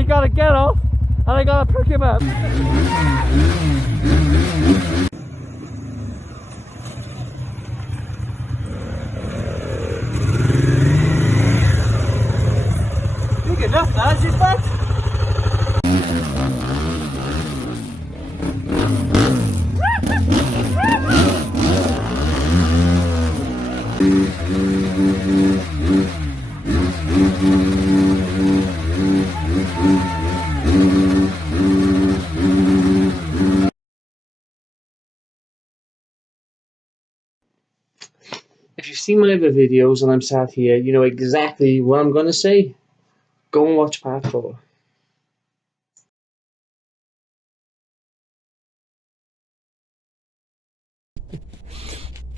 I gotta get off and I gotta pick him up. Big enough, that's his back. If you've seen my other videos and I'm sat here, you know exactly what I'm going to say. Go and watch part 4.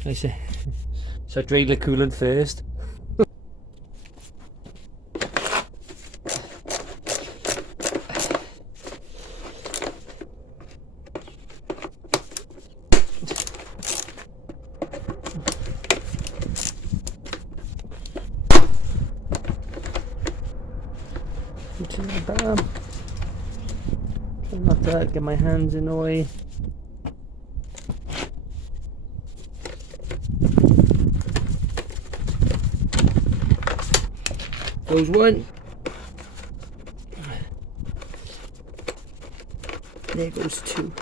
I say, so drain the coolant first. To the bottom. Try not to get my hands in the way. Goes one. There goes 2.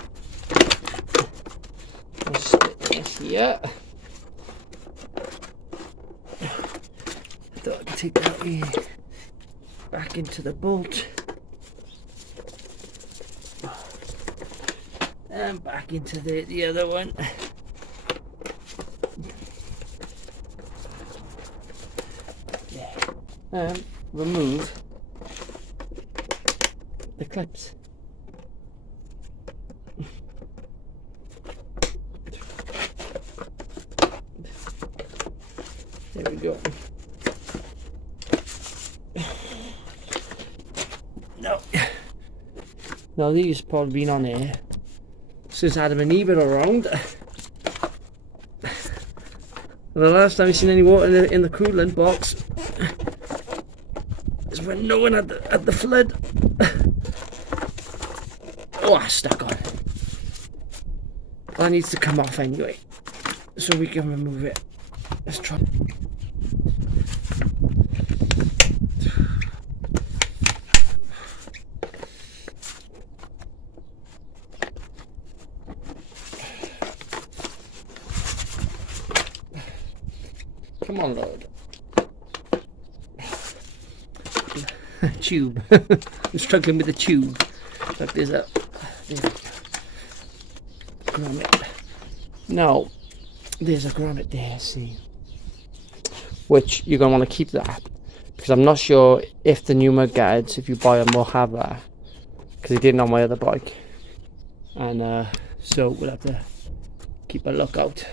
Let's stick this here. I thought I could take that way. Back into the bolt and back into the other one. Yeah. And remove the clips. There we go. Now these have probably been on here since Adam and Eve were around. The last time I seen any water in the coolant box is when no one had the flood. Oh, I stuck on. That needs to come off anyway, so we can remove it. Let's try. Come on, Lord. Tube. I'm struggling with the tube. Like this up. There. Grommet. Now, there's a grommet there, see. Which you're going to want to keep that. Because I'm not sure if the new mud guards, if you buy them, will have that. Because they didn't on my other bike. And so we'll have to keep a lookout.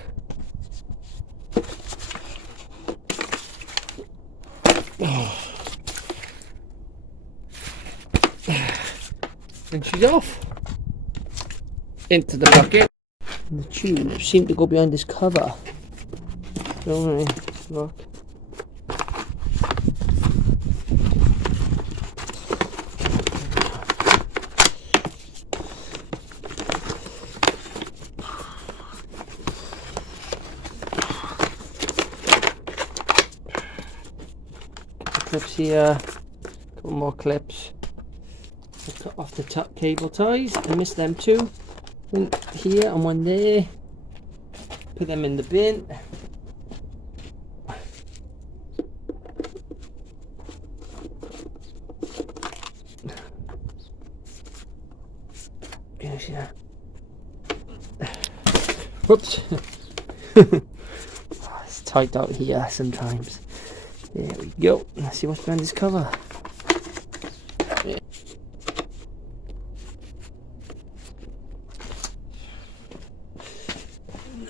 And she's off into the bucket. And the tube seemed to go behind this cover. Don't they? Look. Clips here, a couple more clips. I'll cut off the top cable ties. I missed them too. One here and one there. Put them in the bin. Can you see that? Whoops. It's tight out here sometimes. There we go. Let's see what's behind this cover.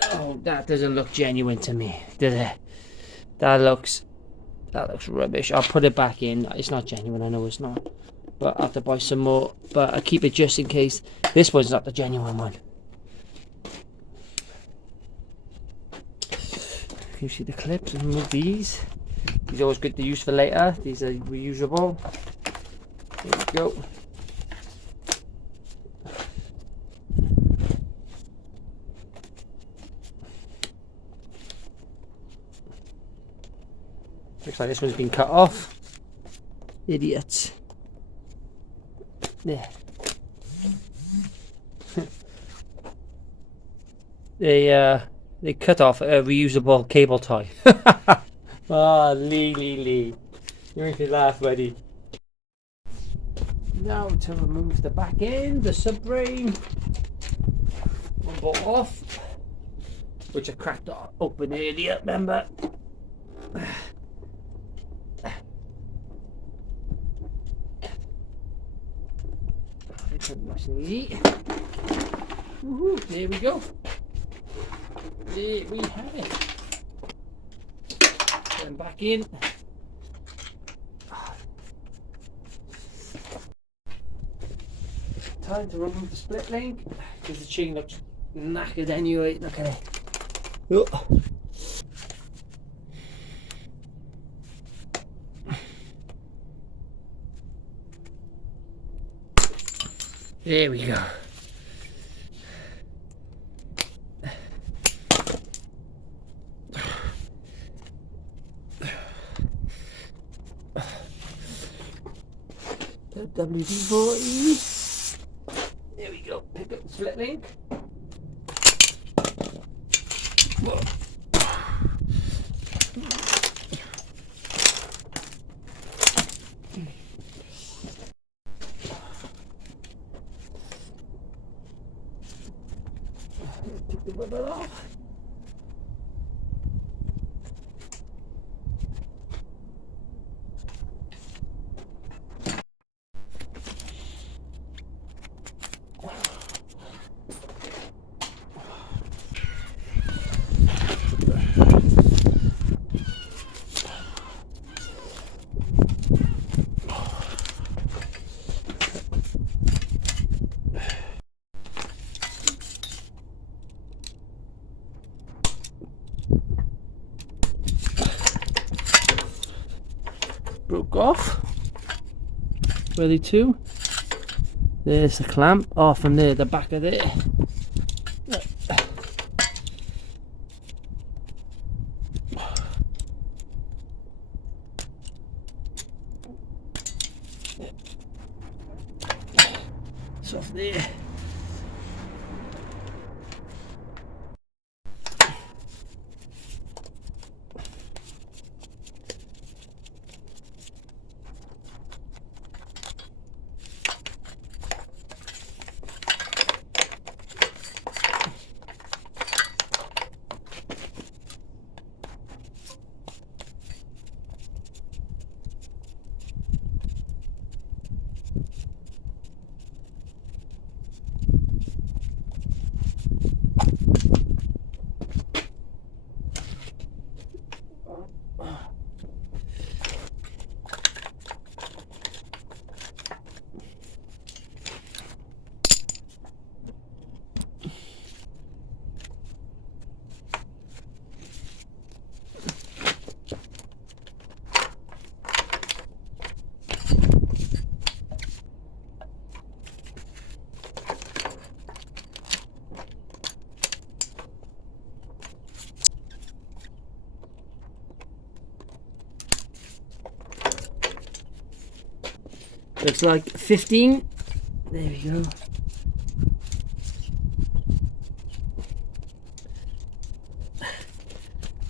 No, that doesn't look genuine to me, does it? That looks rubbish. I'll put it back in. It's not genuine, I know it's not. But I have to buy some more. But I keep it just in case. This one's not the genuine one. Can you see the clips? And remove these. These are always good to use for later. These are reusable. There we go. Looks like this one's been cut off. Idiots. There. They cut off a reusable cable tie. Ah, Lee. You make me laugh, buddy. Now to remove the back end, the subframe. One bolt off, which I cracked open earlier, remember? Nice and easy. Woohoo, there we go. There we have it. Put them back in. Time to remove the split link because the chain looks knackered anyway. Look at it. Oh. There we go. WD-40. There we go. Pick up the split link. Whoa. Take the rubber off. Broke off. Where they to? There's the clamp off, and there, the back of there. It's off there. Looks like 15. There we go.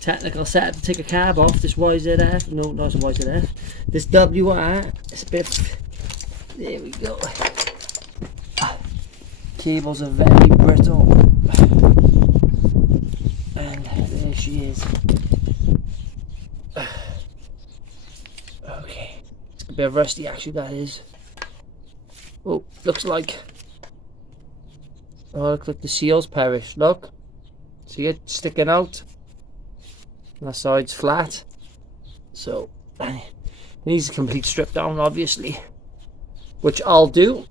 Technical setup to take a cab off this YZF. No, not a YZF. This WR. It's a bit. There we go. Cables are very brittle. And there she is. Okay. A bit rusty actually, that is. Oh, looks like the seal's perished. Look, see it sticking out. That side's flat, so it needs a complete strip down, obviously, which I'll do.